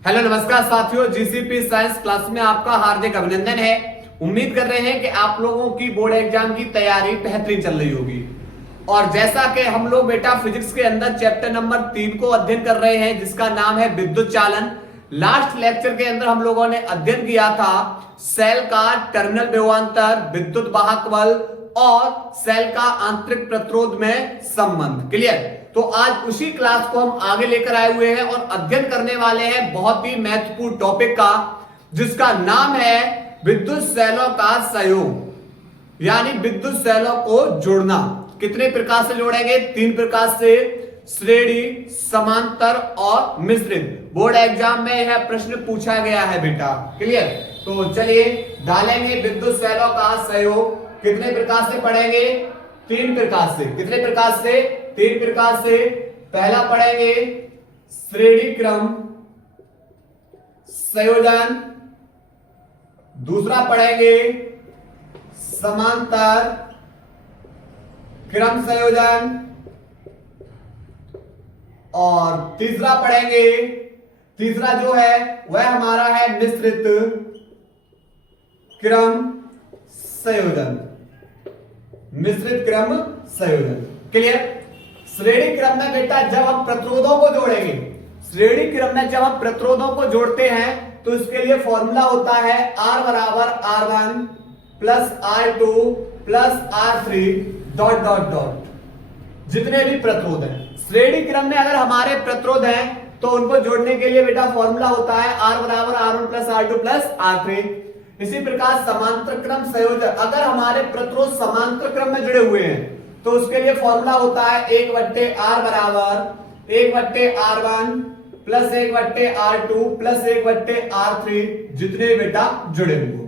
Hello नमस्कार साथियों, GCP science class में आपका हार्दिक अभिनंदन है। उम्मीद कर रहे हैं कि आप लोगों की बोर्ड एग्जाम की तैयारी बेहतरीन चल रही होगी। और जैसा कि हम लोग बेटा फिजिक्स के अंदर चैप्टर नंबर 3 को अध्ययन कर रहे हैं, जिसका नाम है विद्युत चालन। लास्ट लेक्चर के अंदर हम लोगों ने अध्ययन किया था सेल का टर्मिनल विभवांतर, विद्युत वाहक बल और सेल का आंतरिक प्रतिरोध में संबंध। क्लियर? तो आज उसी क्लास को हम आगे लेकर आए हुए हैं और अध्ययन करने वाले हैं बहुत ही महत्वपूर्ण टॉपिक का, जिसका नाम है विद्युत सेलों का सहयोग, यानी विद्युत सेलों को जोड़ना। कितने प्रकार से जोड़ेंगे? 3 प्रकार से, श्रेणी, समांतर और मिश्रित। बोर्ड एग्जाम में यह प्रश्न पूछा गया है बेटा। क्लियर? तो चलिए डालेंगे विद्युत सेलों का सहयोग। कितने प्रकार से पढ़ेंगे? 3 प्रकार से। कितने प्रकार से? 3 प्रकार से। पहला पढ़ेंगे श्रेणी क्रम संयोजन, दूसरा पढ़ेंगे समांतर क्रम संयोजन और तीसरा पढ़ेंगे, तीसरा जो है वह हमारा है मिश्रित क्रम संयोजन। मिश्रित क्रम संयोजन। क्लियर? श्रेणी क्रम में बेटा जब हम प्रतिरोधों को जोड़ेंगे, श्रेणी क्रम में जब हम प्रतिरोधों को जोड़ते हैं तो इसके लिए फॉर्मूला होता है R बराबर R1 plus R2 plus R3 dot dot dot. जितने भी प्रतिरोध हैं श्रेणी क्रम में, अगर हमारे प्रतिरोध हैं तो उनको जोड़ने के लिए बेटा फॉर्मूला होता है R बराबर R1 plus R2 plus R3। इसी प्रकार समांतर क्रम संयोजन, अगर हमारे प्रतिरोध समांतर क्रम में जुड़े हुए हैं तो उसके लिए फॉर्मूला होता है 1/R बराबर 1/R1 plus 1/R2 plus 1/R3, जितने बेटा जुड़े हुए।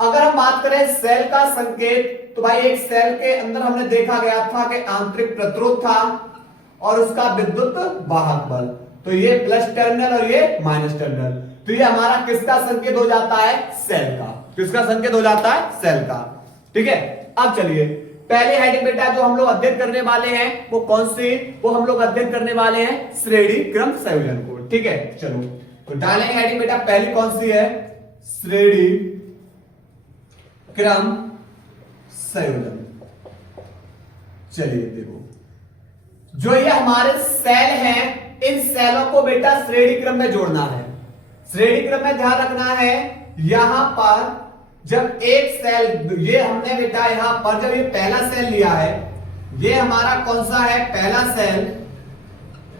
अगर हम बात करें सेल का संकेत, तो भाई एक सेल के अंदर हमने देखा गया था कि आंतरिक प्रतिरोध था और उसका विद्युत वाहक बल। तो ये प्लस टर्मिनल और ये माइनस टर्मिनल। तो ये हमारा किसका संकेत हो जाता है? सेल का। किसका संकेत हो जाता है? सेल का। ठीक है। अब चलिए पहली हेडिंग बेटा जो हम लोग अध्ययन करने वाले हैं वो कौन सी? वो हम लोग अध्ययन करने वाले हैं श्रेणी क्रम संयोजन को। ठीक है, चलो तो डालेंगे हेडिंग बेटा। पहली कौन सी है? श्रेणी क्रम संयोजन। चलिए देखो, जो ये हमारे सेल हैं, इन सेलों को बेटा श्रेणी क्रम में जोड़ना है। श्रेणी क्रम में ध्यान रखना है, यहां पर जब एक सेल, ये हमने बेटा यहां पर जब ये पहला सेल लिया है, ये हमारा कौन सा है? पहला सेल।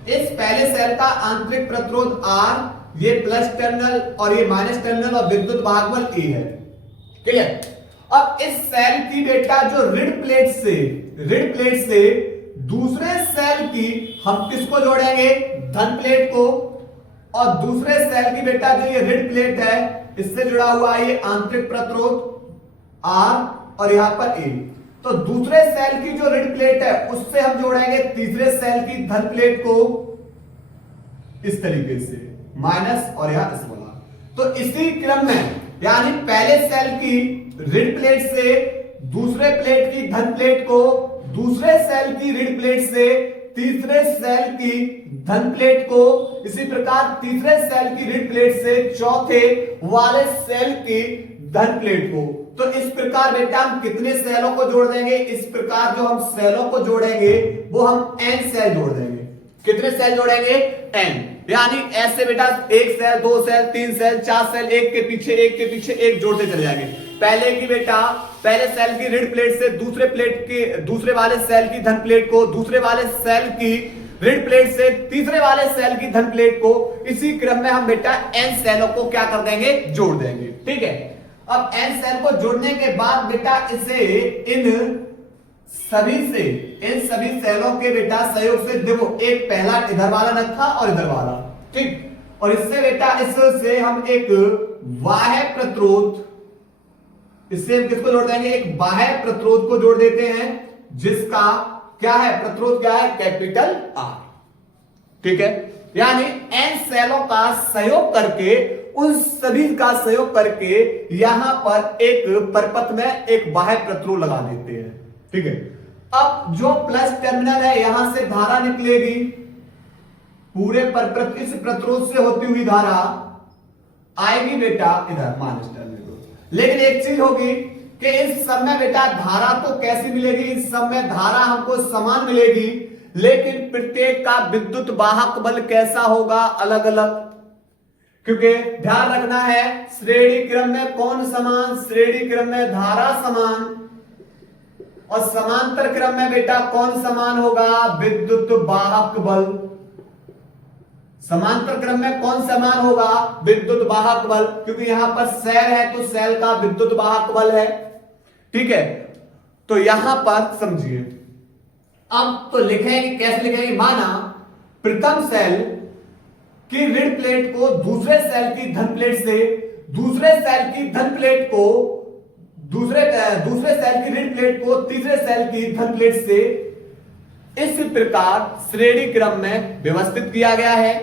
इस पहले सेल का आंतरिक प्रतिरोध R, ये प्लस टर्मिनल और ये माइनस टर्मिनल और विद्युत वाहक बल E है। क्लियर? अब इस सेल की बेटा जो ऋण प्लेट से दूसरे सेल की हम किसको जोड़ेंगे? धन प्लेट को। और दूसरे सेल की बेटा जो ये ऋण प्लेट है, इससे जुड़ा हुआ है ये आंतरिक प्रतिरोध R और यहां पर A। तो दूसरे सेल की जो ऋण प्लेट है उससे हम जोड़ेंगे तीसरे सेल की धन प्लेट को इस तरीके से, माइनस और यहां इस वाला। तो इसी क्रम में, यानी पहले सेल की ऋण प्लेट से दूसरे प्लेट की धन प्लेट को, दूसरे सेल की ऋण प्लेट से तीसरे सेल की धन प्लेट को, इसी प्रकार तीसरे सेल की ऋण प्लेट से चौथे वाले सेल की धन प्लेट को। तो इस प्रकार बेटा हम कितने सेलों को जोड़ देंगे? इस प्रकार जो हम सेलों को जोड़ेंगे वो हम n सेल जोड़ देंगे। कितने सेल जोड़ेंगे? n। यानी ऐसे बेटा 1 सेल, 2 सेल, 3 सेल, 4 सेल, एक के पीछे एक जोड़ते चले जाएंगे। पहले की बेटा पहले सेल की ऋण प्लेट से दूसरे वाले सेल की धन प्लेट को, दूसरे वाले सेल की ऋण प्लेट से तीसरे वाले सेल की धन प्लेट को, इसी क्रम में हम बेटा n सेलों को क्या कर देंगे? जोड़ देंगे। ठीक है। अब n सेल को जोड़ने के बाद बेटा इसे इन सभी सेलों के बेटा सहयोग से, देखो एक पहला इधर वाला रखा और इधर वाला, ठीक। और इससे बेटा इससे हम एक बाह्य प्रतिरोध, इससे हम किसको जोड़ देंगे? एक बाह्य प्रतिरोध को जोड़ देते हैं, जिसका क्या है? प्रतिरोध क्या है? Capital R। ठीक है। यानी n सेलों का सहयोग करके, उन सभी का सहयोग करके यहां पर एक परपथ में एक बाह्य प्रतिरोध लगा देते हैं। ठीक है। अब जो प्लस टर्मिनल है, यहां से धारा निकलेगी, पूरे परपथ इस प्रतिरोध से होती हुई धारा आएगी बेटा इधर माइनस टर्मिनल को। लेकिन एक चीज होगी कि इस सब में बेटा धारा तो कैसी मिलेगी, इस सब में धारा हमको समान मिलेगी, लेकिन प्रत्येक का विद्युत वाहक बल कैसा होगा, अलग अलग। क्योंकि ध्यान रखना है श्रेणी क्रम में कौन समान, श्रेणी क्रम में धारा समान, और समांतर क्रम में बेटा कौन समान होगा, विद्युत वाहक बल। समांतर क्रम में कौन समान होगा, विद्युत वाहक बल, क्योंकि यहां पर सेल है तो सेल का विद्युत वाहक बल है। ठीक है, तो यहां पर समझिए। अब तो लिखेंगे, कैसे लिखेंगे, माना प्रथम सेल की ऋण प्लेट को दूसरे सेल की धन प्लेट से, दूसरे सेल की धन प्लेट को दूसरे सेल की ऋण प्लेट को तीसरे सेल की धन प्लेट से इस प्रकार श्रेणी क्रम में व्यवस्थित किया गया है।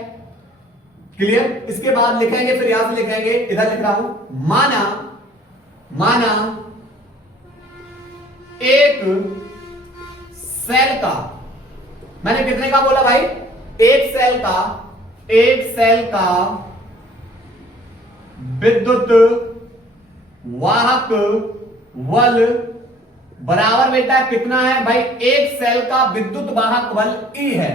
क्लियर। इसके बाद लिखेंगे, फिर यहां से लिखेंगे, इधर लिख रहा हूं, माना एक सेल का, मैंने कितने का बोला भाई, एक सेल का विद्युत वाहक बल बराबर बेटा कितना है भाई, एक सेल का विद्युत वाहक बल E है।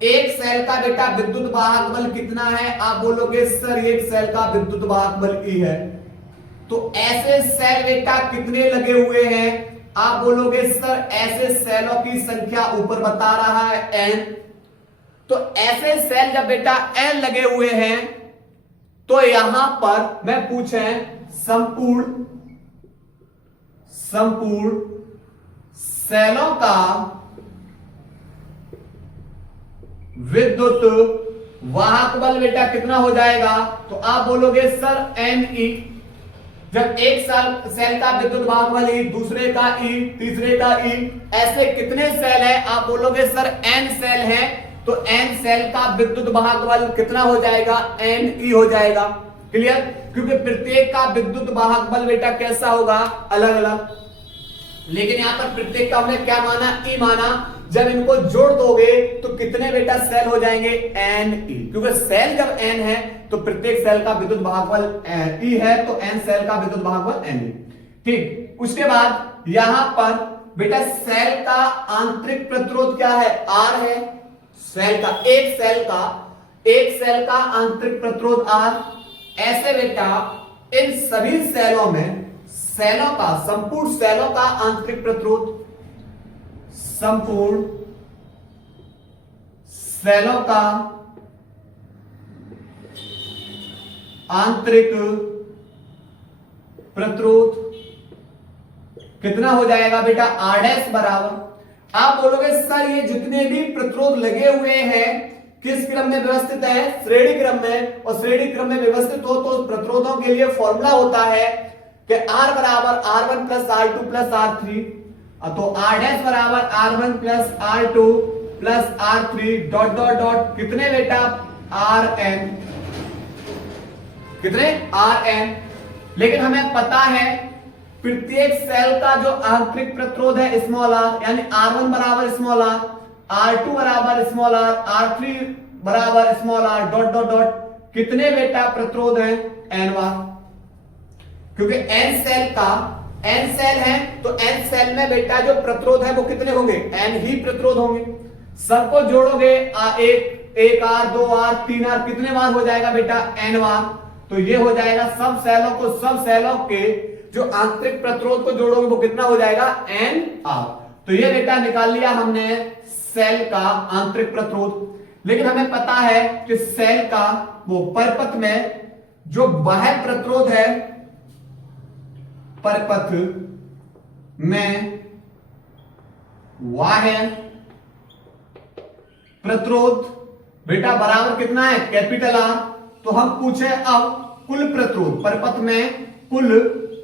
एक सेल का बेटा विद्युत वाहक बल कितना है, आप बोलोगे सर एक सेल का विद्युत वाहक बल E है। तो ऐसे सेल बेटा कितने लगे हुए हैं, आप बोलोगे सर ऐसे सेलों की संख्या ऊपर बता रहा है n। तो ऐसे सेल जब बेटा n लगे हुए हैं तो यहां पर मैं पूछे संपूर्ण सेलों का विद्युत वाहक बल बेटा कितना हो जाएगा, तो आप बोलोगे सर Ne। जब एक सेल का विद्युत वाहक बल E, दूसरे का E, तीसरे का E, ऐसे कितने सेल है, आप बोलोगे सर n सेल है, तो n सेल का विद्युत वाहक बल कितना हो जाएगा, Ne हो जाएगा। क्लियर। क्योंकि प्रत्येक का विद्युत वाहक बल बेटा कैसा होगा, अलग अलग। लेकिन यहां पर प्रत्येक का हमने क्या माना, E माना। जब इनको जोड़ दोगे तो कितने बेटा सेल हो जाएंगे, Ne। क्योंकि सेल जब n है तो प्रत्येक सेल का विद्युत वाहक बल E है, तो n सेल का विद्युत वाहक बल Ne। ठीक। उसके बाद यहां पर बेटा सेल का आंतरिक प्रतिरोध क्या है, R है। सेल का एक सेल का आंतरिक प्रतिरोध R। ऐसे बेटा इन सभी सेलों में संपूर्ण सेलों का आंतरिक प्रतिरोध, संपूर्ण सेलों का आंतरिक प्रतिरोध कितना हो जाएगा बेटा, R' बराबर। आप बोलोगे सर ये जितने भी प्रतिरोध लगे हुए हैं किस क्रम में व्यवस्थित है, श्रेणी क्रम में। और श्रेणी क्रम में व्यवस्थित हो तो प्रतिरोधों के लिए फॉर्मूला होता है कि R बराबर R1 plus R2 plus R3, तो R' बराबर R1 plus R2 plus R3 dot dot dot कितने बेटा, Rn, कितने Rn। लेकिन हमें पता है प्रत्येक सेल का जो आंतरिक प्रतिरोध है स्मॉल r, यानी R1 बराबर स्मॉल r, R2 बराबर स्मॉल r, R3 बराबर small r dot dot dot कितने बेटा प्रतिरोध है, n बार। क्योंकि n सेल है तो n सेल में बेटा जो प्रतिरोध है वो कितने होंगे, n ही प्रतिरोध होंगे। सबको जोड़ोगे एक r, 2r, 3r, कितने बार हो जाएगा बेटा, n बार। तो ये हो जाएगा सब सेलों के जो आंतरिक प्रतिरोध को जोड़ोगे वो कितना हो जाएगा, NR। तो ये बेटा निकाल लिया हमने सेल का आंतरिक प्रतिरोध। लेकिन हमें पता है कि सेल का वो परपथ में जो बाह्य प्रतिरोध है, परपथ में बाह्य प्रतिरोध बेटा बराबर कितना है, कैपिटल R। तो हम पूछे अब कुल प्रतिरोध, परपथ में कुल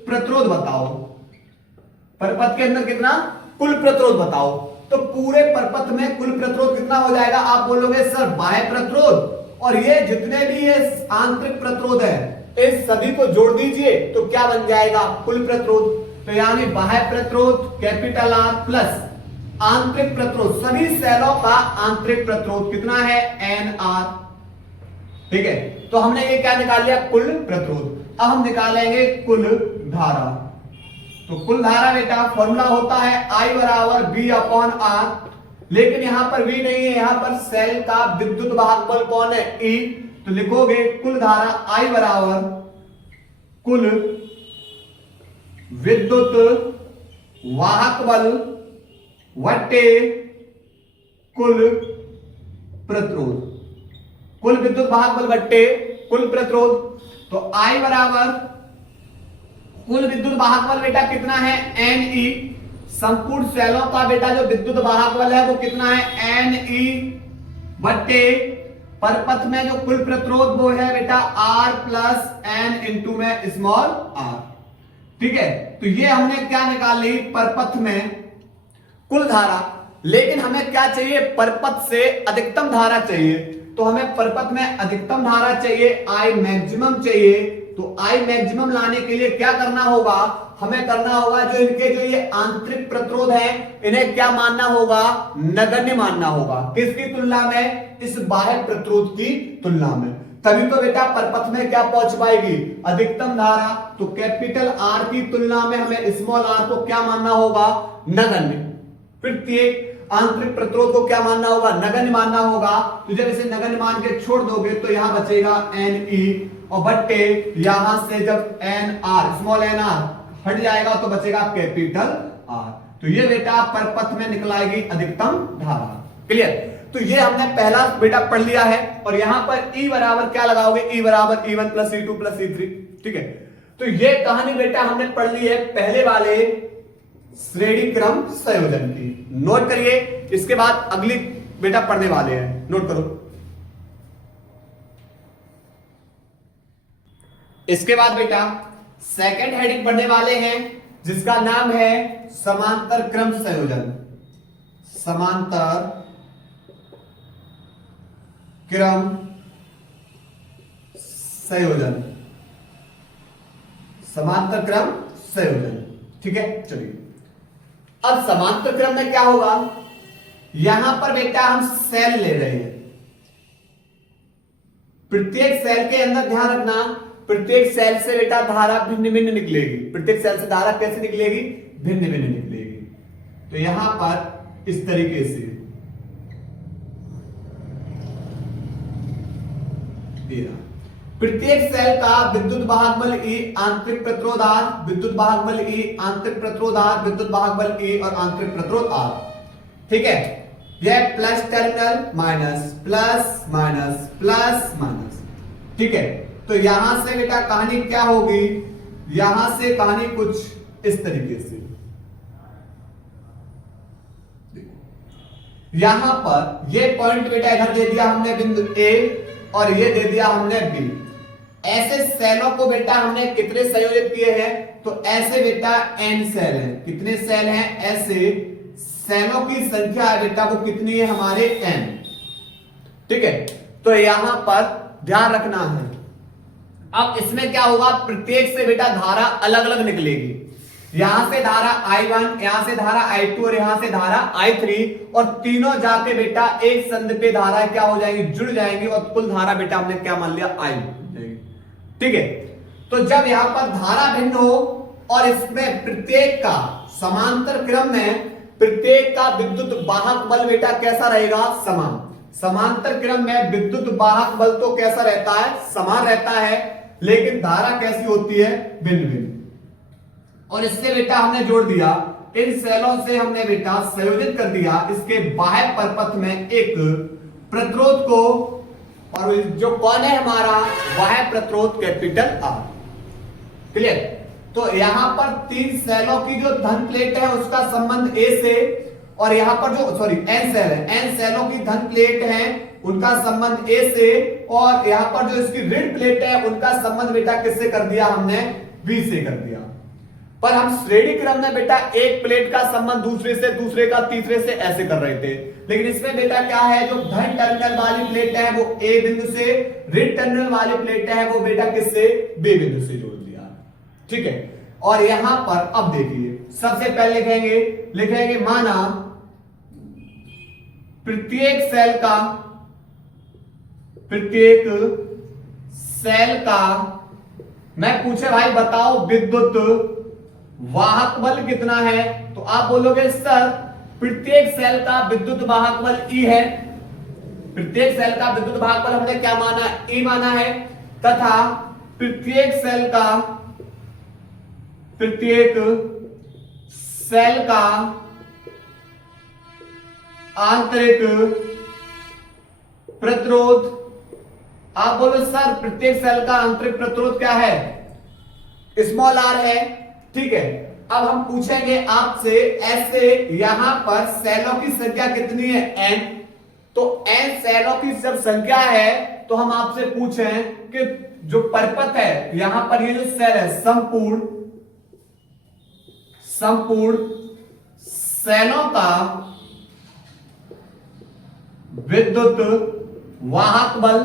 प्रतिरोध बताओ, परपथ के अंदर कितना कुल प्रतिरोध बताओ। तो पूरे परपथ में कुल प्रतिरोध कितना हो जाएगा, आप बोलोगे सर बाह्य प्रतिरोध और ये जितने भी ये आंतरिक प्रतिरोध है इस सभी को जोड़ दीजिए तो क्या बन जाएगा, कुल प्रतिरोध। तो यानी बाह्य प्रतिरोध कैपिटल R प्लस आंतरिक प्रतिरोध, सभी सेलों का आंतरिक प्रतिरोध कितना है, NR। ठीक है, तो हमने ये क्या निकाल लिया, कुल प्रतिरोध। अब हम निकालेंगे कुल धारा। तो कुल धारा बेटा फॉर्मूला होता है I बराबर V/R, लेकिन यहां पर V नहीं है, यहां पर सेल का विद्युत वाहक बल कौन है, E। तो लिखोगे कुल धारा I बराबर कुल विद्युत वाहक बल वट्टे कुल प्रतिरोध, कुल विद्युत वाहक बल वट्टे कुल प्रतिरोध। तो I बराबर कुल विद्युत वाहक बल बेटा कितना है, Ne। संपूर्ण सेलों का बेटा जो विद्युत वाहक बल है वो कितना है, Ne बट्टे परपथ में जो कुल प्रतिरोध वो है बेटा R प्लस N इंटू में स्मॉल r। ठीक है, तो ये हमने क्या निकाल ली, परपथ में कुल धारा। लेकिन हमें क्या चाहिए, परपथ से अधिकतम धारा चाहिए। तो हमें परपथ में अधिकतम धारा चाहिए, I मैक्सिमम चाहिए। तो I मैक्सिमम लाने के लिए क्या करना होगा, हमें करना होगा जो इनके जो ये आंतरिक प्रतिरोध है इन्हें क्या मानना होगा, नगण्य मानना होगा। किसकी तुलना में, इस बाह्य प्रतिरोध की तुलना में। तभी तो बेटा परपथ में क्या पहुंच पाएगी, अधिकतम धारा। तो कैपिटल R की तुलना में हमें स्मॉल r को क्या मानना होगा, नगण्य। प्रत्येक आंतरिक प्रतिरोध को क्या मानना होगा, नगण्य मानना होगा। तो जब इसे नगण्य मान के छोड़ दोगे तो यहां बचेगा Ne और बट्टे यहां से जब NR स्मॉल nr हट जाएगा तो बचेगा कैपिटल R। तो ये बेटा परपथ में निकलाएगी अधिकतम धारा। क्लियर। तो ये हमने पहला बेटा पढ़ लिया है। और यहां पर E बराबर क्या लगाओगे, E बराबर E1 plus E2 plus E3। ठीक है, तो ये कहानी बेटा हमने पढ़ ली है पहले वाले श्रेणी क्रम संयोजन की। नोट करिए, इसके बाद अगली बेटा पढ़ने वाले हैं, नोट करो। इसके बाद बेटा सेकंड हेडिंग पढ़ने वाले हैं जिसका नाम है समांतर क्रम संयोजन। समांतर क्रम संयोजन, समांतर क्रम संयोजन। ठीक है, चलिए अब समांतर क्रम में क्या होगा, यहां पर बेटा हम सेल ले रहे हैं। प्रत्येक सेल के अंदर ध्यान रखना, प्रत्येक सेल से बेटा धारा भिन्न भिन्न निकलेगी। प्रत्येक सेल से धारा कैसे निकलेगी, भिन्न भिन्न निकलेगी। तो यहां पर इस तरीके से प्रत्येक सेल का विद्युत वाहक बल E, आंतरिक प्रतिरोध R, विद्युत वाहक बल E, आंतरिक प्रतिरोध R, विद्युत वाहक बल E और आंतरिक प्रतिरोध R। ठीक है, यह plus terminal minus plus minus plus minus. ठीक है, तो यहां से बेटा कहानी क्या होगी, यहां से कहानी कुछ इस तरीके से। यहां पर ये पॉइंट बेटा इधर दे दिया हमने बिंदु A और ये दे दिया हमने B। ऐसे सेलों को बेटा हमने कितने संयोजित किए हैं, तो ऐसे बेटा n सेल हैं। कितने सेल हैं, ऐसे सेलों की संख्या है बेटा वो कितनी है, हमारे n। ठीक है, तो यहां पर ध्यान रखना है। अब इसमें क्या होगा, प्रत्येक से बेटा धारा अलग अलग निकलेगी। यहां से धारा I1, यहां से धारा I2 और यहां से धारा I3, और तीनों जाके बेटा एक संध पे धारा क्या हो जाएगी, जुड़ जाएंगी और कुल धारा बेटा हमने क्या मान लिया, I। ठीक है, तो जब यहां पर धारा भिन्न हो और इसमें प्रत्येक का समांतर क्रम में प्रत्येक का विद्युत वाहक बल बेटा कैसा रहेगा, समान। समांतर क्रम में विद्युत वाहक बल तो कैसा रहता है, समान रहता है, लेकिन धारा कैसी होती है, भिन्न भिन्न। और इससे बेटा हमने जोड़ दिया, इन सेलों से हमने बेटा संयोजित कर दिया इसके बाह्य परपथ में एक प्रतिरोध को, और जो कौन है हमारा बाह्य प्रतिरोध कैपिटल R। क्लियर। तो यहां पर तीन सेलों की जो धन प्लेट है उसका संबंध A से, और यहां पर जो n सेल है, n सेलों की धन प्लेट है उनका संबंध A से, और यहां पर जो इसकी ऋण प्लेट है उनका संबंध बेटा किससे कर दिया, हमने B से कर दिया। पर हम श्रेणी क्रम में बेटा एक प्लेट का संबंध दूसरे से, दूसरे का तीसरे से ऐसे कर रहे थे, लेकिन इसमें बेटा क्या है, जो धन टर्मिनल वाली प्लेट है वो A बिंदु से, ऋण टर्मिनल वाली प्लेट है वो बेटा किससे, B बिंदु से जोड़ दिया। ठीक है, और यहां पर अब देखिए सबसे पहले लिखेंगे माना प्रत्येक सेल का मैं पूछे भाई बताओ विद्युत वाहक बल कितना है, तो आप बोलोगे सर प्रत्येक सेल का विद्युत वाहक बल E है। प्रत्येक सेल का विद्युत वाहक बल हमने क्या माना, E माना है, तथा प्रत्येक सेल का आंतरिक प्रतिरोध, आप बोलो सर प्रत्येक सेल का आंतरिक प्रतिरोध क्या है, स्मॉल r है। ठीक है, अब हम पूछेंगे आपसे ऐसे यहां पर सेलों की संख्या कितनी है n, तो n सेलों की जब संख्या है तो हम आपसे पूछें कि जो परपथ है यहां पर ये जो सेल है संपूर्ण सेलों का विद्युत वाहक बल,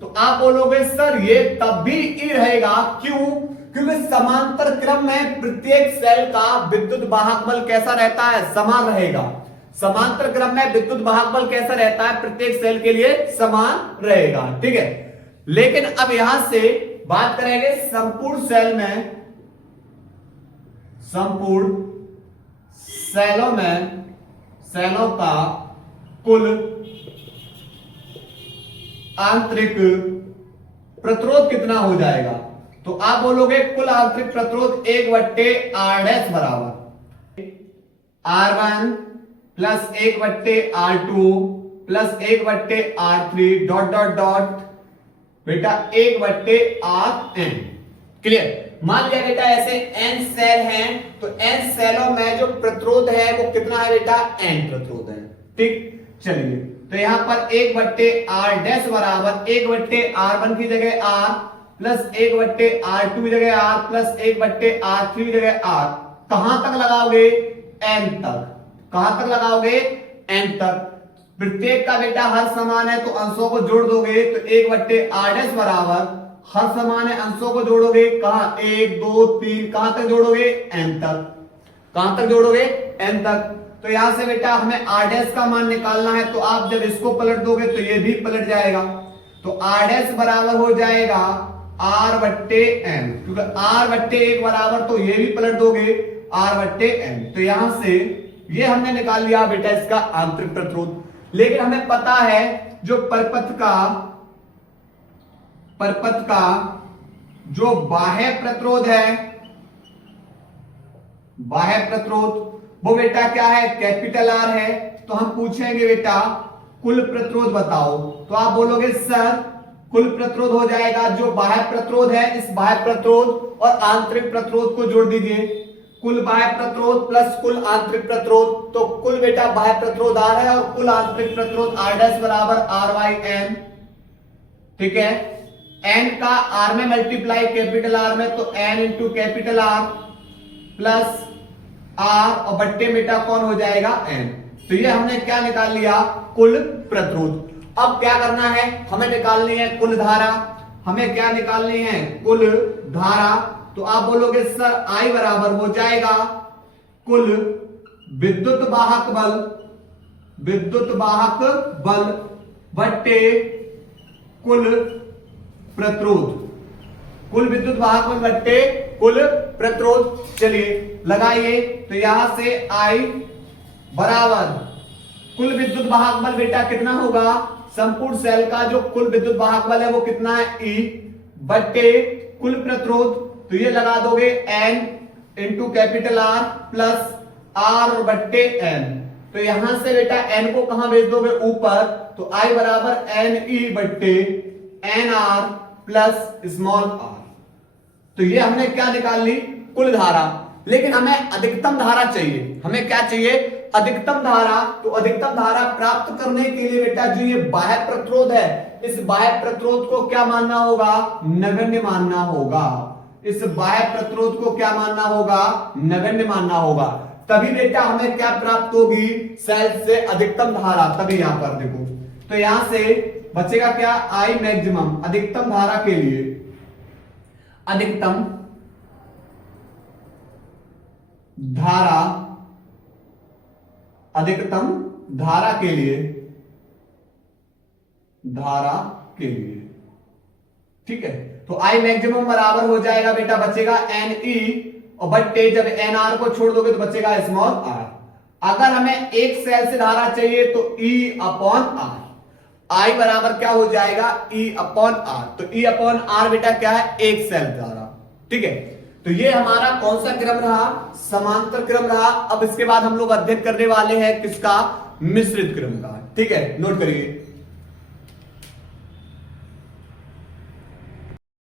तो आप बोलोगे सर ये तब भी E रहेगा, क्यों, क्योंकि समांतर क्रम में प्रत्येक सेल का विद्युत वाहक बल कैसा रहता है, समान रहेगा। समांतर क्रम में विद्युत वाहक बल कैसा रहता है, प्रत्येक सेल के लिए समान रहेगा। ठीक है, लेकिन अब यहां से बात करेंगे संपूर्ण सेलों का कुल आंतरिक प्रतिरोध कितना हो जाएगा, तो आप बोलोगे कुल आंतरिक प्रतिरोध 1/r' बराबर R1 plus 1/r2 plus 1/r3 dot dot dot बेटा 1/rn। क्लियर। मान लिया बेटा ऐसे n सेल हैं, तो n सेलों में जो प्रतिरोध है वो कितना है बेटा, n प्रतिरोध है। ठीक, चलिए तो यहां पर 1/r' बराबर 1/r1 की जगह r प्लस 1/r2 की जगह r प्लस 1/r3 की जगह r, कहां तक लगाओगे, n तक। कहां तक लगाओगे, n तक। प्रत्येक का बेटा हर समान है तो अंशों को जोड़ दोगे, तो 1/r' बराबर हर समान है अंशों को जोड़ोगे, कहां 1 2 3, कहां तक जोड़ोगे, n तक। कहां तक जोड़ोगे, n तक। तो यहां से बेटा हमें r' का मान निकालना है, तो आप जब इसको पलट दोगे तो ये भी पलट जाएगा, तो r' बराबर हो जाएगा r/n, क्योंकि r/1 बराबर, तो ये भी पलट दोगे r/n। तो यहां से ये हमने निकाल लिया बेटा इसका आंतरिक प्रतिरोध। लेकिन हमें पता है जो परपथ का जो बाह्य प्रतिरोध है, बाह्य प्रतिरोध वो बेटा क्या है, कैपिटल R है। तो हम पूछेंगे बेटा कुल प्रतिरोध बताओ, तो आप बोलोगे सर कुल प्रतिरोध हो जाएगा जो बाह्य प्रतिरोध है, इस बाह्य प्रतिरोध और आंतरिक प्रतिरोध को जोड़ दीजिए, कुल बाह्य प्रतिरोध प्लस कुल आंतरिक प्रतिरोध। तो कुल बेटा बाह्य प्रतिरोध R है और कुल आंतरिक प्रतिरोध R' बराबर R/n। ठीक है, n का R में मल्टीप्लाई कैपिटल R में, तो n into capital R plus R और बट्टे बेटा कौन हो जाएगा, n। तो ये हमने क्या निकाल लिया, कुल प्रतिरोध। अब क्या करना है, हमें निकालनी है कुल धारा। हमें क्या निकालनी है, कुल धारा। तो आप बोलोगे सर I बराबर हो जाएगा कुल विद्युत वाहक बल बट्टे कुल प्रतिरोध, कुल विद्युत वाहक बल बट्टे कुल प्रतिरोध। चलिए लगाइए, तो यहां से I बराबर कुल विद्युत वाहक बल बेटा कितना होगा, संपूर्ण सेल का जो कुल विद्युत वाहक बल है वो कितना है, E बट्टे कुल प्रतिरोध। तो ये लगा दोगे n into capital R plus R बट्टे n। तो यहां से बेटा n को कहां भेज दोगे, ऊपर, तो I बराबर NE बट्टे NR प्लस स्मॉल r। तो ये हमने क्या निकाल ली, कुल धारा। लेकिन हमें अधिकतम धारा चाहिए। हमें क्या चाहिए, अधिकतम धारा। तो अधिकतम धारा प्राप्त करने के लिए बेटा जो ये बाह्य प्रतिरोध है, इस बाह्य प्रतिरोध को क्या मानना होगा, नगण्य मानना होगा। इस बाह्य प्रतिरोध को क्या मानना होगा, नगण्य मानना होगा। तभी बेटा हमें क्या प्राप्त होगी, सेल से अधिकतम धारा। तभी यहां पर देखो, तो यहां से बचेगा क्या, I मैक्सिमम। अधिकतम धारा के लिए, अधिकतम धारा के लिए धारा के लिए। ठीक है, तो आई मैक्सिमम बराबर हो जाएगा बेटा, बचेगा एन ई, और बट्टे जब एन आर को छोड़ दोगे तो बचेगा स्मॉल आर। अगर हमें एक सेल से धारा चाहिए तो ई अपॉन आर, आई बराबर क्या हो जाएगा, ई अपॉन आर। तो ई अपॉन आर बेटा क्या है, एक सेल धारा। ठीक है, तो ये हमारा कौन सा क्रम रहा, समांतर क्रम रहा। अब इसके बाद हम लोग अध्ययन करने वाले हैं किसका, मिश्रित क्रम का। ठीक है, नोट करिए।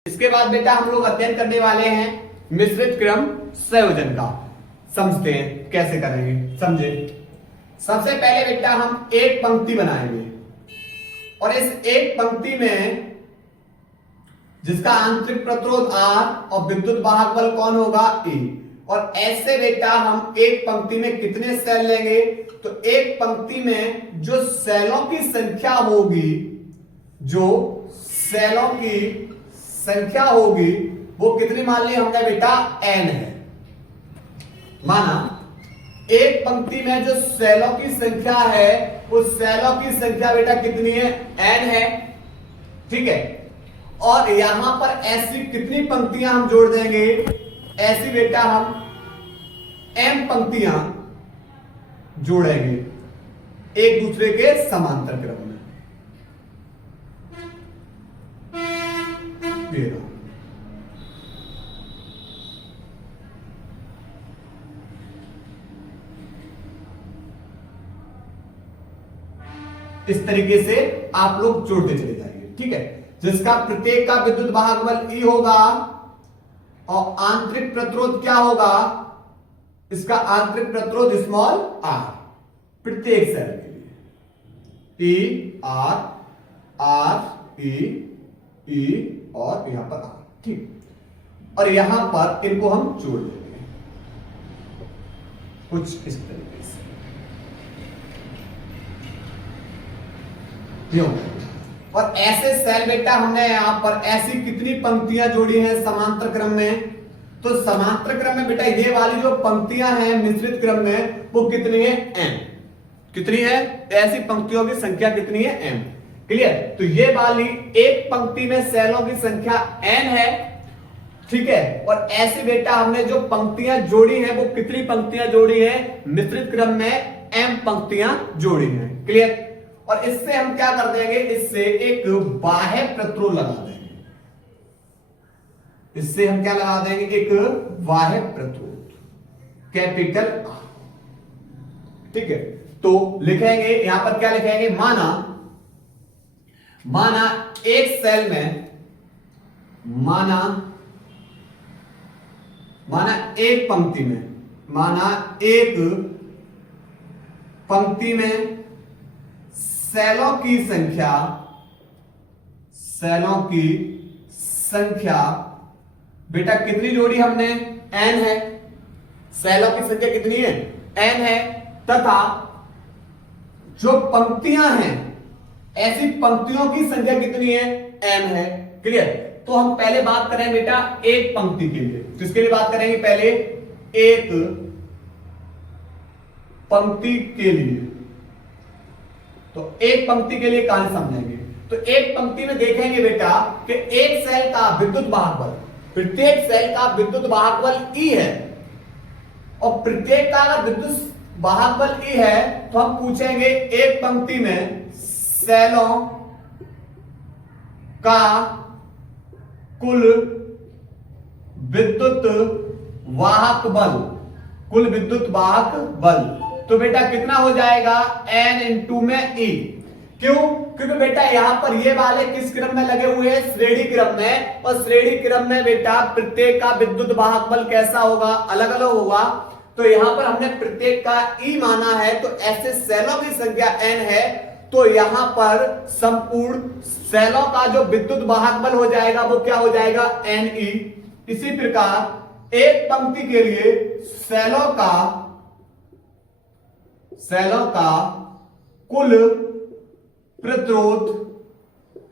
इसके बाद बेटा हम लोग अध्ययन करने वाले हैं मिश्रित क्रम संयोजन का। समझते हैं कैसे करेंगे, समझे। सबसे पहले बेटा हम एक पंक्ति बनाएंगे, और इस एक पंक्ति में जिसका आंतरिक प्रतिरोध R और विद्युत वाहक बल कौन होगा, E। और ऐसे बेटा हम एक पंक्ति में कितने सेल लेंगे, तो एक पंक्ति में जो सेलों की संख्या होगी, जो सेलों की संख्या होगी वो कितनी मान ली हमने बेटा, n है। माना एक पंक्ति में जो सेलों की संख्या है, उस सेलों की संख्या बेटा कितनी है, n है। ठीक है, और यहां पर ऐसी कितनी पंक्तियां हम जोड़ देंगे, ऐसी बेटा हम m पंक्तियां जोड़ेंगे एक दूसरे के समांतर क्रम में। इस तरीके से आप लोग जोड़ते चले जाइए। ठीक है, जिसका प्रत्येक का विद्युत वाहक बल E होगा और आंतरिक प्रतिरोध क्या होगा, इसका आंतरिक प्रतिरोध स्मॉल r, प्रत्येक सेल के लिए P R R E E और यहां पर R। ठीक, और यहां पर इनको हम जोड़ देंगे कुछ इस तरीके से, क्यों। और ऐसे सेल बेटा हमने यहां पर ऐसी कितनी पंक्तियां जोड़ी हैं समांतर क्रम में, तो समांतर क्रम में बेटा ये वाली जो पंक्तियां हैं मिश्रित क्रम में वो कितनी है, m। कितनी है, ऐसी पंक्तियों की संख्या कितनी है, m। क्लियर। तो ये वाली एक पंक्ति में सेलों की संख्या n है। ठीक है, और ऐसे बेटा हमने जो पंक्तियां जोड़ी हैं वो कितनी पंक्तियां जोड़ी है, मिश्रित क्रम में m पंक्तियां जोड़ी हैं। क्लियर। और इससे हम क्या कर देंगे, इससे एक बाह्य प्रतिरोध लगा देंगे। इससे हम क्या लगा देंगे, एक बाह्य प्रतिरोध कैपिटल R। ठीक है, तो लिखेंगे यहां पर क्या लिखेंगे, माना एक सेल में, माना एक पंक्ति में, एक पंक्ति में सेलों की संख्या बेटा कितनी जोड़ी हमने, n है। सेलों की संख्या कितनी है, n है, तथा जो पंक्तियां हैं ऐसी पंक्तियों की संख्या कितनी है, m है। क्लियर। तो हम पहले बात करें बेटा एक पंक्ति के लिए, किसके लिए बात करेंगे, पहले एक पंक्ति के लिए। तो एक पंक्ति के लिए कहां समझेंगे, तो एक पंक्ति में देखेंगे बेटा कि एक सेल का विद्युत वाहक बल, प्रत्येक सेल का विद्युत वाहक बल E है, और प्रत्येक का अगर विद्युत वाहक बल E है तो हम पूछेंगे एक पंक्ति में सेलों का कुल विद्युत वाहक बल, कुल विद्युत वाहक बल, तो बेटा कितना हो जाएगा, n इंटू में E। क्यों, क्योंकि बेटा यहां पर ये वाले किस क्रम में लगे हुए हैं, श्रेणी क्रम में, और श्रेणी क्रम में बेटा प्रत्येक का विद्युत वाहक बल कैसा होगा, अलग अलग होगा। तो यहां पर हमने प्रत्येक का E माना है, तो ऐसे सेलों की संख्या n है, तो यहां पर संपूर्ण सेलों का जो विद्युत वाहक बल हो जाएगा वो क्या हो जाएगा, Ne। इसी प्रकार एक पंक्ति के लिए सेलों का कुल प्रतिरोध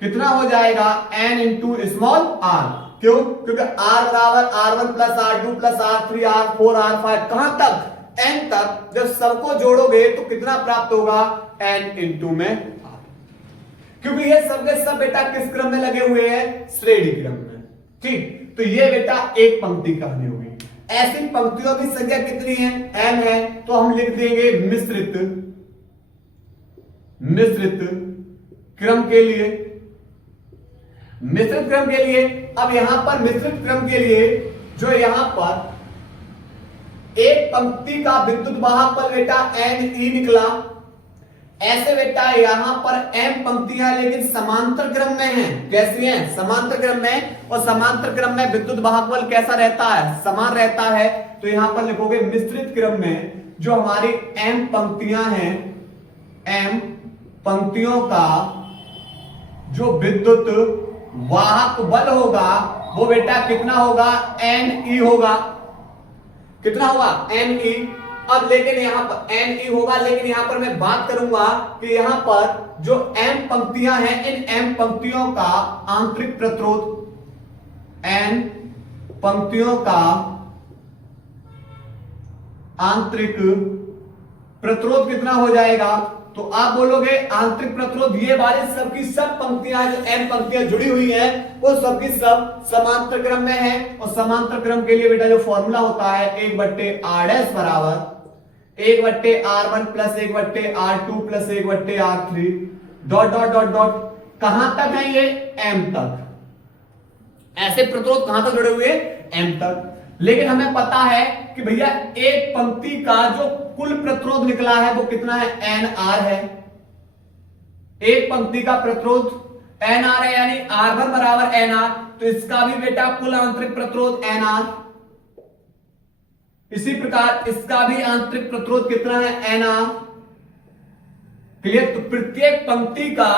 कितना हो जाएगा, n इंटू स्मॉल r। क्यों, क्योंकि r बराबर r1 plus r2 plus r3 r4 r5 कहां तक, n तक। जब सबको जोड़ोगे तो कितना प्राप्त होगा, n इंटू में r। क्योंकि ये सब के सब बेटा किस क्रम में लगे हुए हैं, श्रेणी क्रम में। ठीक, तो ये बेटा एक पंक्ति कहानी होगी। ऐसी पंक्तियों की संख्या कितनी है, m है, तो हम लिख देंगे मिश्रित क्रम के लिए, मिश्रित क्रम के लिए। अब यहां पर मिश्रित क्रम के लिए जो यहां पर एक पंक्ति का विद्युत वाहक बल बेटा Ne निकला, ऐसे बेटा यहां पर m पंक्तियां लेकिन समांतर क्रम में हैं। कैसी हैं, समांतर क्रम में, और समांतर क्रम में विद्युत वाहक बल कैसा रहता है, समान रहता है। तो यहां पर लिखोगे मिश्रित क्रम में जो हमारी m पंक्तियां हैं, m पंक्तियों का जो विद्युत वाहक बल होगा वो बेटा कितना होगा, Ne होगा। कितना होगा, Ne। अब लेकिन यहां पर Ne होगा, लेकिन यहां पर मैं बात करूंगा कि यहां पर जो m पंक्तियां हैं, इन m पंक्तियों का आंतरिक प्रतिरोध, n पंक्तियों का आंतरिक प्रतिरोध कितना हो जाएगा। तो आप बोलोगे आंतरिक प्रतिरोध, ये वाली सबकी सब पंक्तियां जो m पंक्तियां जुड़ी हुई हैं वो सबकी सब समांतर क्रम में है। और समांतर क्रम के लिए बेटा जो फॉर्मूला होता है 1/r' बराबर 1/r1 plus 1/r2 plus 1/r3 dot dot dot dot, कहां तक है ये, m तक। ऐसे प्रतिरोध कहां तक जुड़े हुए, m तक। लेकिन हमें पता है कि भैया एक पंक्ति का जो कुल प्रतिरोध निकला है वो कितना है, nr है। एक पंक्ति का प्रतिरोध nr है, यानी r1 बराबर nr, तो इसका भी बेटा कुल आंतरिक प्रतिरोध nr। इसी प्रकार इसका भी आंतरिक प्रतिरोध कितना है, nr। क्लियर। तो प्रत्येक पंक्ति का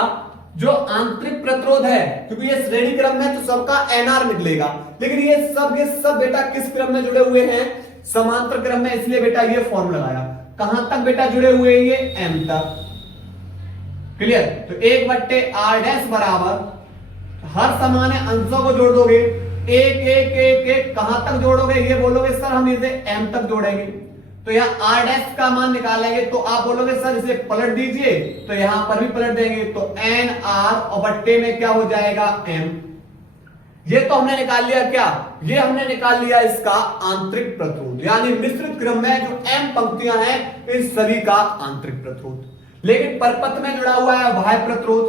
जो आंतरिक प्रतिरोध है, क्योंकि ये श्रेणी क्रम में तो सबका nr निकलेगा, लेकिन ये सब बेटा किस क्रम में जुड़े हुए हैं, समांतर क्रम में, इसलिए बेटा ये फॉर्मूला लगाया। कहां तक बेटा जुड़े हुए हैं, ये m तक। क्लियर। तो 1/r' बराबर हर समान अंशों को जोड़ दोगे, एक एक एक एक, कहां तक जोड़ोगे, ये बोलोगे सर हम इसे m तक जोड़ेंगे, तो यहां r' का मान निकालेंगे, तो आप बोलोगे सर इसे पलट दीजिए, तो यहां पर भी पलट देंगे, तो nr और बट्टे में क्या हो जाएगा, m। ये तो हमने निकाल लिया क्या, ये हमने निकाल लिया इसका आंतरिक प्रतिरोध, यानी मिश्रित क्रम में जो m पंक्तियां हैं इन सभी का आंतरिक प्रतिरोध। लेकिन परपथ में जुड़ा हुआ है बाह्य प्रतिरोध,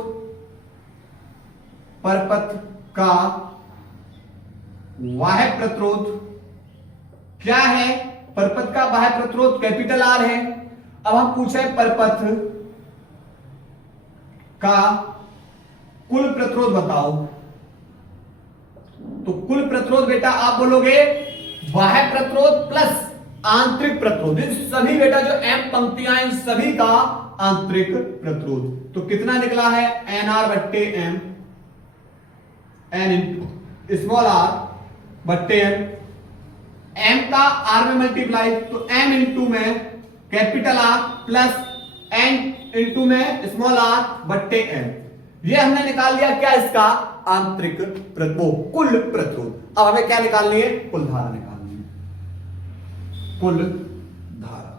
परपथ का बाह्य प्रतिरोध क्या है, परपथ का बाह्य प्रतिरोध कैपिटल R है। अब हम पूछे परपथ का कुल प्रतिरोध बताओ, तो कुल प्रतिरोध बेटा आप बोलोगे बाह्य प्रतिरोध प्लस आंतरिक प्रतिरोध, इन सभी बेटा जो m पंक्तियां इन सभी का आंतरिक प्रतिरोध। तो कितना निकला है, nr/m, n into small r बट्टे m, m का r में मल्टीप्लाई, तो m इंटू में capital R plus n into में स्मॉल r बट्टे m। ये हमने निकाल लिया क्या, इसका आंतरिक प्रतिरोध, कुल प्रतिरोध। अब हमें क्या निकालनी है, कुल धारा निकालनी है, कुल धारा।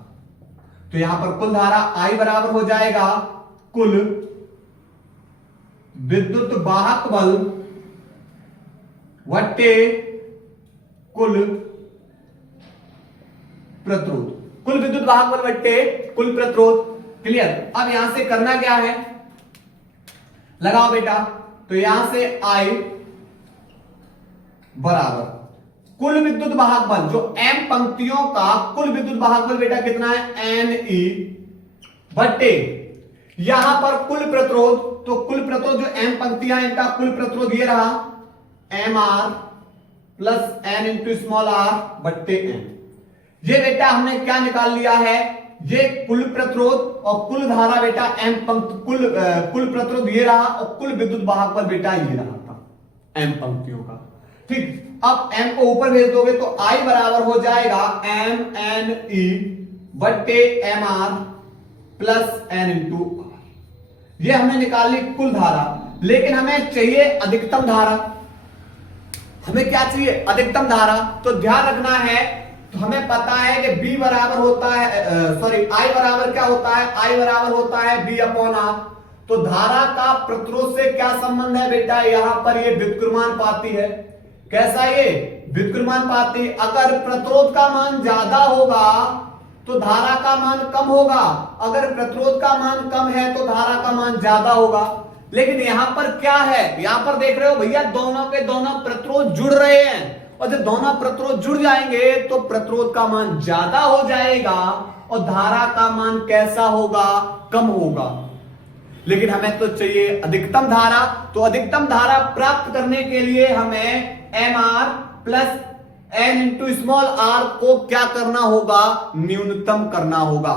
तो यहां पर कुल धारा I बराबर हो जाएगा कुल विद्युत वाहक बल वट्टे कुल प्रतिरोध, कुल विद्युत वाहक बल वट्टे कुल प्रतिरोध। क्लियर। अब यहां से करना क्या है, लगाओ बेटा, तो यहां से I बराबर कुल विद्युत वाहक बल, जो m पंक्तियों का कुल विद्युत वाहक बल बेटा कितना है, Ne बट्टे यहां पर कुल प्रतिरोध, तो कुल प्रतिरोध जो m पंक्तियां इनका कुल प्रतिरोध ये रहा Mr plus n into small r बट्टे m। ये बेटा हमने क्या निकाल लिया है, ये कुल प्रतिरोध और कुल धारा बेटा m कुल प्रतिरोध ये रहा, और कुल विद्युत वाहक बल बेटा ये रहा था m पंक्तियों का। ठीक, अब m को ऊपर भेज दोगे तो I बराबर हो जाएगा mne बट्टे mr plus n into r। ये हमने निकाल ली कुल धारा, लेकिन हमें चाहिए अधिकतम धारा। हमें क्या चाहिए, अधिकतम धारा। तो ध्यान रखना है, तो हमें पता है कि B बराबर होता है, I बराबर क्या होता है, I बराबर होता है B अपॉन R। तो धारा का प्रतिरोध से क्या संबंध है बेटा, यहां पर ये व्युत्क्रमानुपाती है। कैसा ये व्युत्क्रमानुपाती। अगर प्रतिरोध का मान ज्यादा होगा तो धारा का मान कम होगा, अगर प्रतिरोध का मान कम है तो धारा का मान ज्यादा होगा। लेकिन यहां पर क्या है, यहां पर देख रहे हो भैया दोनों के दोनों प्रतिरोध जुड़ रहे हैं, और जब दोनों प्रतिरोध जुड़ जाएंगे तो प्रतिरोध का मान ज्यादा हो जाएगा और धारा का मान कैसा होगा, कम होगा। लेकिन हमें तो चाहिए अधिकतम धारा, तो अधिकतम धारा प्राप्त करने के लिए हमें mr plus n into small r को क्या करना होगा, न्यूनतम करना होगा,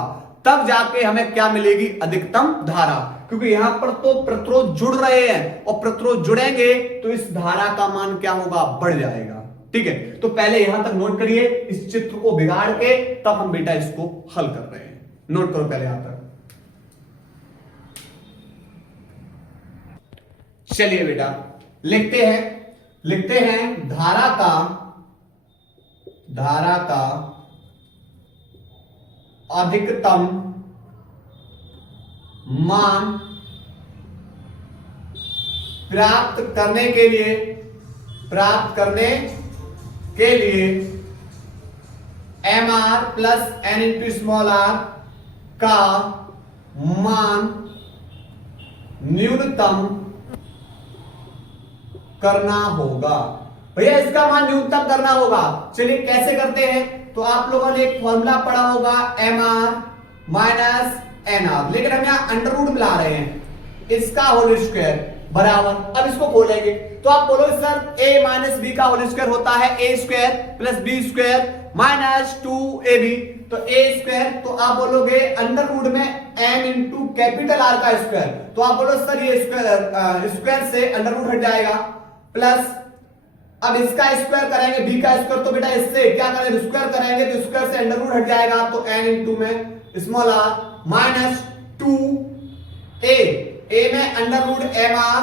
तब जाके हमें क्या मिलेगी, अधिकतम धारा। क्योंकि यहां पर तो प्रतिरोध जुड़ रहे हैं और प्रतिरोध जुड़ेंगे तो इस धारा का मान क्या होगा, बढ़ जाएगा। ठीक है, तो पहले यहां तक नोट करिए, इस चित्र को बिगाड़ के तब हम बेटा इसको हल कर रहे हैं। नोट करो पहले यहां तक। चलिए बेटा लिखते हैं धारा का अधिकतम मान प्राप्त करने के लिए mr plus n into small r का मान न्यूनतम करना होगा। भैया इसका मान न्यूनतम करना होगा, चलिए कैसे करते हैं। तो आप लोगों ने एक फॉर्मूला पढ़ा होगा mr माइनस nr, लेकिन हम यहां अंडर रूट मिला रहे हैं, इसका होल स्क्वायर बराबर। अब इसको खोलेंगे तो आप बोलोगे सर a माइनस बी का होल स्क्वायर होता है a square plus B square minus 2ab, तो a स्क्वायर, तो आप बोलोगे अंडर रूट में n इंटू कैपिटल R का स्क्वायर, तो आप बोलो सर ये स्क्वायर से अंडर रूट हट जाएगा, प्लस अब इसका स्क्वायर करेंगे b का स्क्वायर, तो बेटा इससे क्या करेंगे, स्क्वायर करेंगे तो स्क्वायर से अंडर रूट हट जाएगा, तो n इंटू में स्मॉल r माइनस 2a में अंडर रूट mr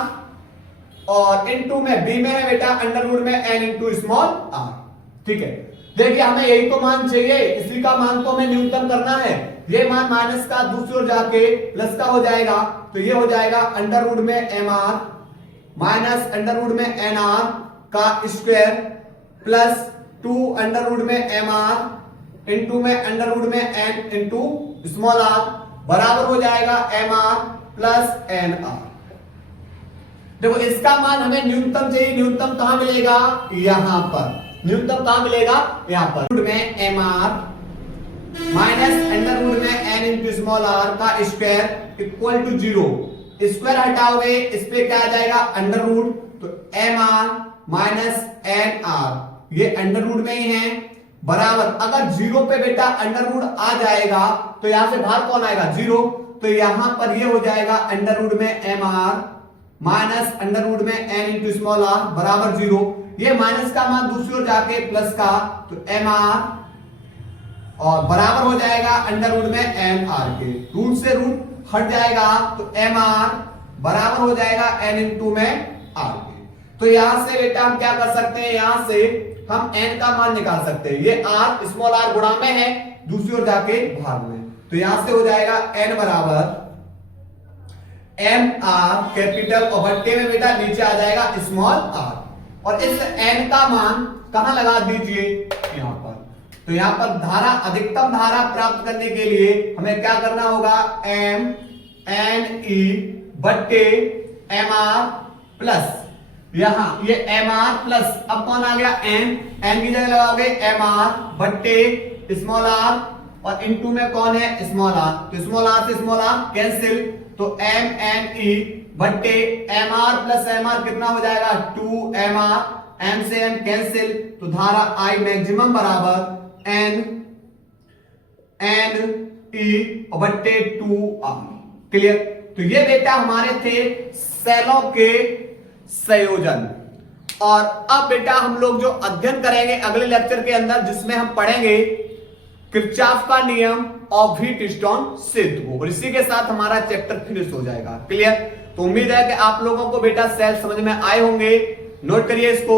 और इंटू में b में है बेटा अंडर रूट में n इंटू स्मॉल r। ठीक है, देखिए हमें यही तो मान चाहिए, इसी का मान तो हमें न्यूनतम करना है। ये मान माइनस का दूसरी ओर जाके प्लस का हो जाएगा, तो ये हो जाएगा अंडर रूट में mr माइनस अंडर रूट में nr का स्क्वायर प्लस 2 अंडर रूट में mr इंटू में अंडर रूट में n इंटू स्मॉल r बराबर हो जाएगा mr प्लस nr। देखो इसका मान हमें न्यूनतम चाहिए, न्यूनतम कहां मिलेगा, यहां पर। न्यूनतम कहां मिलेगा, यहां पर। रूट में mr माइनस अंडर रूट में n इंटू स्मॉल r का स्क्वायर इक्वल टू 0, स्क्वायर हटाओगे इस पे क्या आ जाएगा, अंडर रूट, तो mr माइनस nr ये अंडर रूट में ही है बराबर। अगर 0 पे बेटा अंडर रूट आ जाएगा तो यहां से बाहर कौन आएगा, 0, तो यहां पर ये हो जाएगा अंडर रूट में mr माइनस अंडर रूट में n इंटू स्मॉल r बराबर 0। ये माइनस का मान दूसरी ओर जाके प्लस का, तो mr और बराबर हो जाएगा अंडर रूट में nr के, रूट से रूट हट जाएगा, तो mr बराबर हो जाएगा n इंटू में r के। तो यहां से बेटा हम क्या कर सकते हैं, यहां से हम n का मान निकाल सकते हैं, ये r स्मॉल r गुणा में है, दूसरी ओर जाके भाग में, तो यहां से हो जाएगा n बराबर mr कैपिटल और बट्टे में बेटा नीचे आ जाएगा स्मॉल r, और इस n का मान कहां लगा दीजिए, यहां पर। तो यहां पर धारा, अधिकतम धारा प्राप्त करने के लिए हमें क्या करना होगा, m n e बट्टे mr प्लस, यहां ये mr प्लस, अब कौन आ गया n की जगह लगाओगे mr बट्टे स्मॉल r और इनटू में कौन है, स्मॉल r, तो स्मॉल r से स्मॉल r कैंसिल, तो m n e बट्टे mr प्लस mr कितना हो जाएगा, 2mr, m से m कैंसिल, तो धारा I मैक्सिमम बराबर n e बट्टे 2r। क्लियर। तो ये बेटा हमारे थे सेलों के संयोजन। और अब बेटा हम लोग जो अध्ययन करेंगे अगले लेक्चर के अंदर, जिसमें हम पढ़ेंगे किरचॉफ का नियम और व्हीटस्टोन सिद्ध को, और इसी के साथ हमारा चैप्टर फिनिश हो जाएगा। क्लियर। तो उम्मीद है कि आप लोगों को बेटा सेल समझ में आए होंगे। नोट करिए इसको।